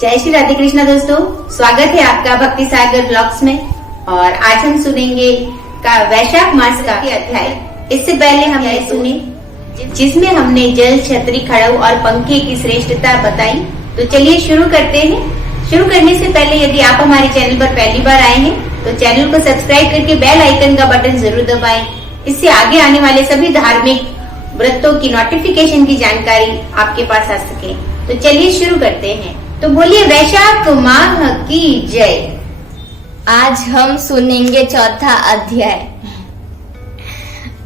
जय श्री राधे कृष्णा दोस्तों, स्वागत है आपका भक्ति सागर ब्लॉग्स में। और आज हम सुनेंगे का वैशाख मास का अध्याय। इससे पहले हमने सुने जिसमें हमने जल, छतरी, खड़ाऊ और पंखे की श्रेष्ठता बताई। तो चलिए शुरू करते हैं। शुरू करने से पहले यदि आप हमारे चैनल पर पहली बार आए हैं तो चैनल को सब्सक्राइब करके बेल आइकन का बटन जरूर दबाएं। इससे आगे आने वाले सभी धार्मिक व्रतों की नोटिफिकेशन की जानकारी आपके पास आ सके। तो चलिए शुरू करते हैं। तो बोलिए वैशाख माह की जय। आज हम सुनेंगे चौथा अध्याय,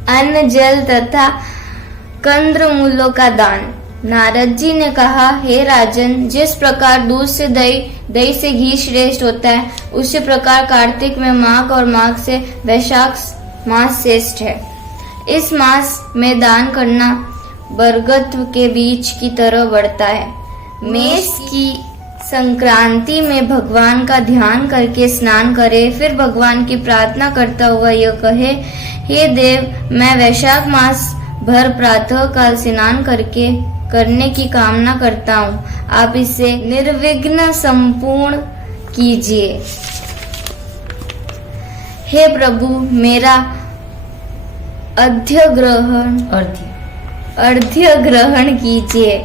अन्न, जल तथा कंदमूलों का दान। नारद जी ने कहा, हे राजन, जिस प्रकार दूध से दही से घी श्रेष्ठ होता है, उसी प्रकार कार्तिक में माघ और माघ से वैशाख मास श्रेष्ठ है। इस मास में दान करना बरगद के बीज की तरह बढ़ता है। मेष की संक्रांति में भगवान का ध्यान करके स्नान करे, फिर भगवान की प्रार्थना करता हुआ यह कहे, हे देव, मैं वैशाख मास भर प्रातः काल स्नान करने की कामना करता हूँ। आप इसे निर्विघ्न संपूर्ण कीजिए। हे प्रभु, मेरा अर्घ्य ग्रहण कीजिए।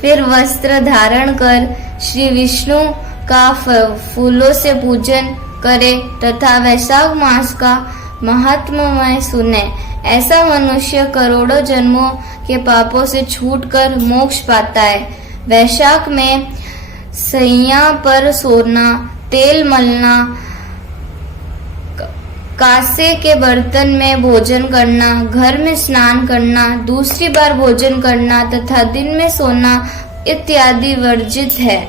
फिर वस्त्र धारण कर श्री विष्णु का फूलों से पूजन करे तथा वैशाख मास का महात्म्य सुने। ऐसा मनुष्य करोड़ों जन्मों के पापों से छूटकर मोक्ष पाता है। वैशाख में सैया पर सोना, तेल मलना, कांसे के बर्तन में भोजन करना, घर में स्नान करना, दूसरी बार भोजन करना तथा दिन में सोना इत्यादि वर्जित है।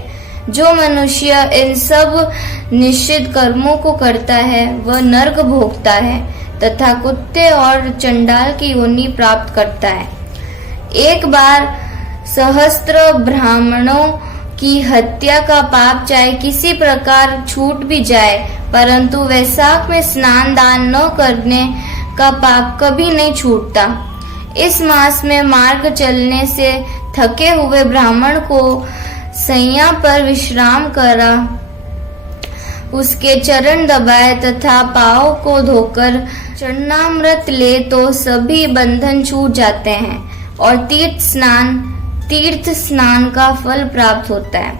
जो मनुष्य इन सब निश्चित कर्मों को करता है वह नरक भोगता है तथा कुत्ते और चंडाल की योनि प्राप्त करता है। एक बार सहस्त्र ब्राह्मणों की हत्या का पाप चाहे किसी प्रकार छूट भी जाए, परंतु वैशाख में स्नान दान न करने का पाप कभी नहीं छूटता। इस मास में मार्ग चलने से थके हुए ब्राह्मण को सैया पर विश्राम करा, उसके चरण दबाए तथा पाँव को धोकर चरणामृत ले तो सभी बंधन छूट जाते हैं और तीर्थ स्नान का फल प्राप्त होता है।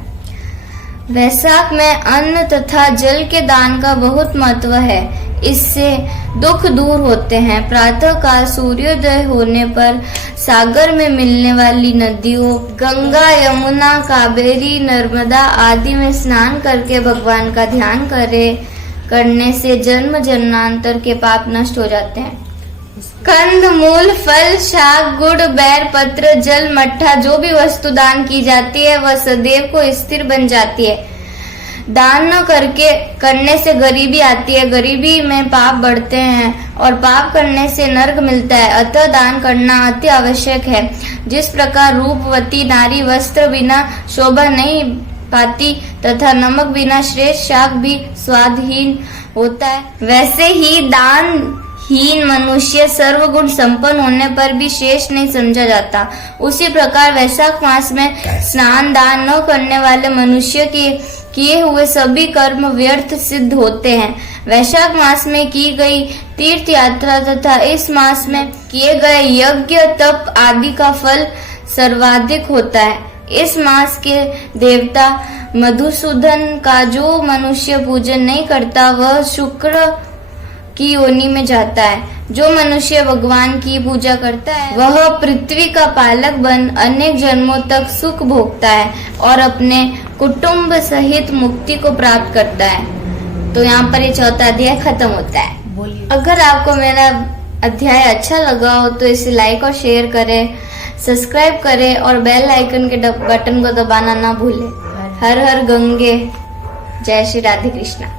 वैशाख में अन्न तथा जल के दान का बहुत महत्व है। इससे दुख दूर होते हैं। प्रातः काल सूर्योदय होने पर सागर में मिलने वाली नदियों गंगा, यमुना, कावेरी, नर्मदा आदि में स्नान करके भगवान का ध्यान करने से जन्म जन्मांतर के पाप नष्ट हो जाते हैं। कंद, मूल, फल, शाक, गुड़, बैर, पत्र, जल, मट्ठा जो भी वस्तु दान की जाती है वह सदैव को स्थिर बन जाती है। दान न करने से गरीबी आती है, गरीबी में पाप बढ़ते हैं और पाप करने से नरक मिलता है। अतः दान करना अति आवश्यक है। जिस प्रकार रूपवती नारी वस्त्र बिना शोभा नहीं पाती तथा नमक बिना श्रेष्ठ शाक भी स्वादहीन होता है, वैसे ही दानहीन मनुष्य सर्वगुण संपन्न होने पर भी श्रेष्ठ नहीं समझा जाता। उसी प्रकार वैशाख मास में स्नान दान न करने वाले मनुष्य के किए हुए सभी कर्म व्यर्थ सिद्ध होते हैं। वैशाख मास में की गई तीर्थ यात्रा तथा इस मास में किए गए यज्ञ, तप आदि का फल सर्वाधिक होता है। इस मास के देवता मधुसूदन का जो मनुष्य पूजन नहीं करता वह शुक्र की योनि में जाता है। जो मनुष्य भगवान की पूजा करता है वह पृथ्वी का पालक बन अनेक जन्मों तक सुख भोगता है और अपने कुटुंब सहित मुक्ति को प्राप्त करता है। तो यहाँ पर ये चौथा अध्याय खत्म होता है। अगर आपको मेरा अध्याय अच्छा लगा हो तो इसे लाइक और शेयर करें, सब्सक्राइब करें और बेल आइकन के बटन को दबाना ना भूलें। हर हर गंगे। जय श्री राधे कृष्णा।